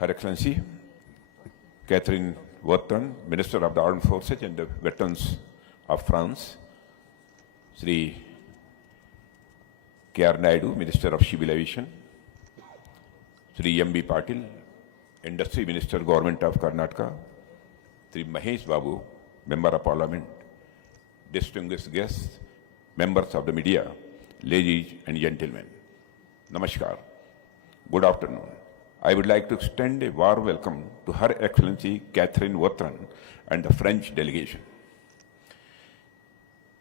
Her Excellency, Catherine Vautrin, Minister of the Armed Forces and the Veterans of France, Sri K.R. Naidu, Minister of Civil Aviation, Sri M.B. Patil, Industry Minister, Government of Karnataka, Sri Mahesh Babu, Member of Parliament, distinguished guests, members of the media, ladies and gentlemen. Namaskar. Good afternoon. I would like to extend a warm welcome to Her Excellency Catherine Vautrin and the French delegation.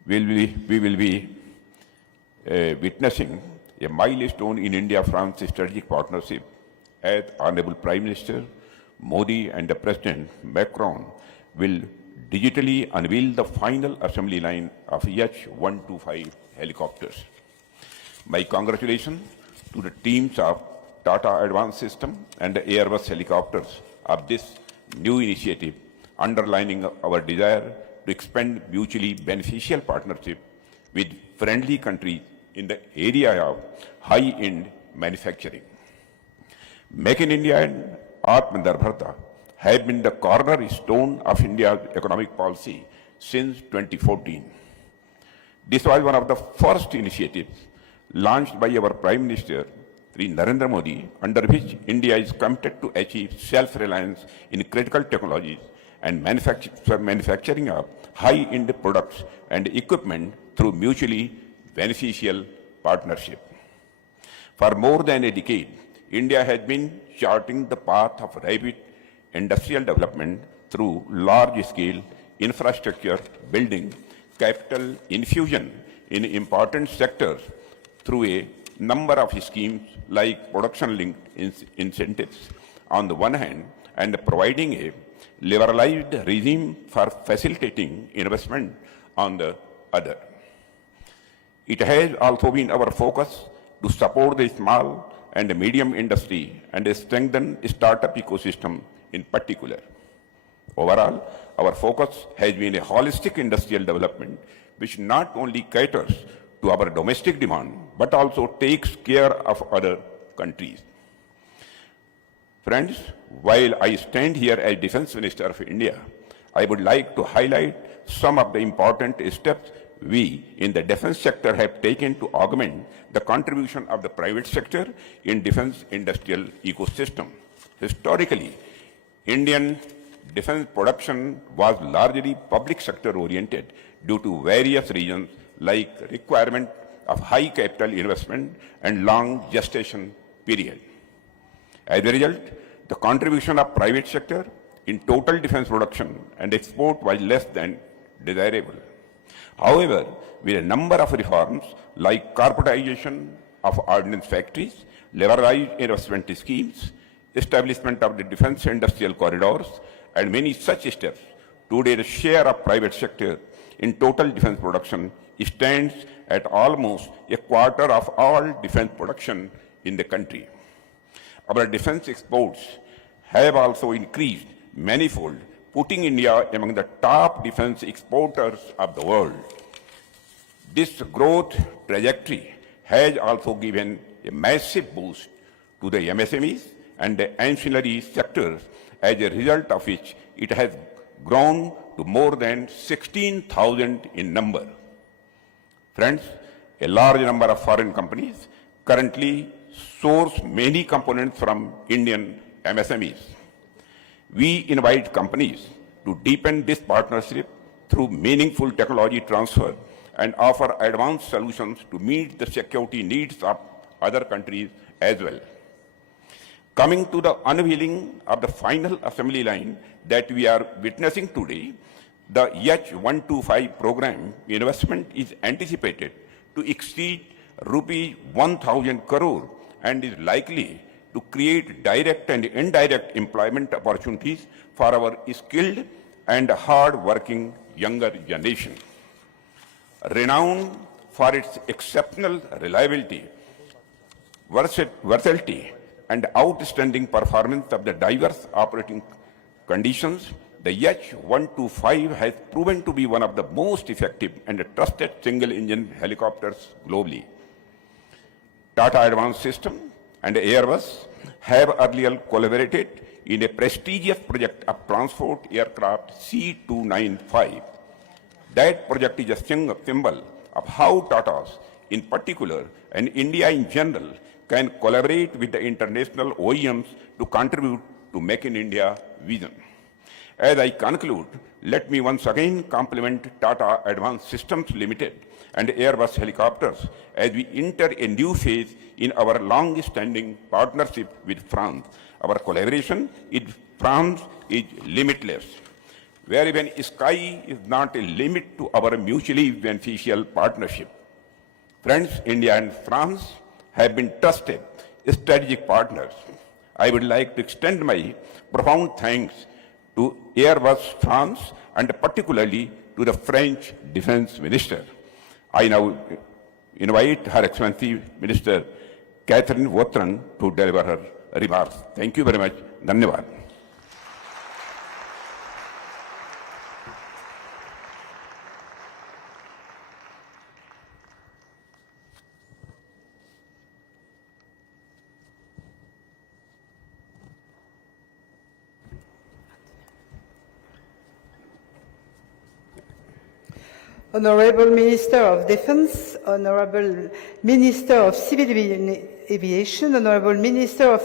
We will be witnessing a milestone in India-France strategic partnership as Honorable Prime Minister Modi and the President Macron will digitally unveil the final assembly line of H-125 helicopters. My congratulations to the teams of Tata Advanced System and the Airbus helicopters of this new initiative, underlining our desire to expand mutually beneficial partnership with friendly countries in the area of high-end manufacturing. Make in India and Atmanirbharta have been the cornerstone of India's economic policy since 2014. This was one of the first initiatives launched by our Prime Minister, Sri Narendra Modi, under which India is committed to achieve self-reliance in critical technologies and manufacturing of high-end products and equipment through mutually beneficial partnership. For more than a decade, India has been charting the path of rapid industrial development through large-scale infrastructure building, capital infusion in important sectors through a number of schemes like production-linked incentives on the one hand and providing a liberalized regime for facilitating investment on the other. It has also been our focus to support the small and medium industry and strengthen startup ecosystem in particular. Overall, our focus has been a holistic industrial development which not only caters to our domestic demand but also takes care of other countries. Friends, while I stand here as Defense Minister of India, I would like to highlight some of the important steps we in the defense sector have taken to augment the contribution of the private sector in defense industrial ecosystem. Historically, Indian defense production was largely public sector oriented due to various reasons like requirement of high capital investment and long gestation period. As a result, the contribution of private sector in total defense production and export was less than desirable. However, with a number of reforms like corporatization of ordnance factories, liberalized investment schemes, establishment of the defense industrial corridors, and many such steps, today the share of private sector in total defense production stands at almost a quarter of all defense production in the country. Our defense exports have also increased manifold, putting India among the top defense exporters of the world. This growth trajectory has also given a massive boost to the MSMEs and the ancillary sectors, as a result of which it has grown to more than 16,000 in number. Friends, a large number of foreign companies currently source many components from Indian MSMEs. We invite companies to deepen this partnership through meaningful technology transfer and offer advanced solutions to meet the security needs of other countries as well. Coming to the unveiling of the final assembly line that we are witnessing today, the H-125 program investment is anticipated to exceed rupees 1,000 crore and is likely to create direct and indirect employment opportunities for our skilled and hard-working younger generation. Renowned for its exceptional reliability, versatility, and outstanding performance of the diverse operating conditions, the H-125 has proven to be one of the most effective and trusted single-engine helicopters globally. Tata Advanced System and Airbus have earlier collaborated in a prestigious project of transport aircraft C295. That project is a symbol of how Tatas, in particular, and India in general, can collaborate with the international OEMs to contribute to Make in India vision. As I conclude, let me once again compliment Tata Advanced Systems Limited and Airbus Helicopters as we enter a new phase in our long-standing partnership with France. Our collaboration with France is limitless, where even sky is not a limit to our mutually beneficial partnership. Friends, India and France have been trusted strategic partners. I would like to extend my profound thanks to Airbus France and particularly to the French Defense Minister. I now invite Her Excellency Minister Catherine Vautrin to deliver her remarks. Thank you very much. Dhanyavad. Honorable Minister of Defense, Honorable Minister of Civil Aviation, Honorable Minister of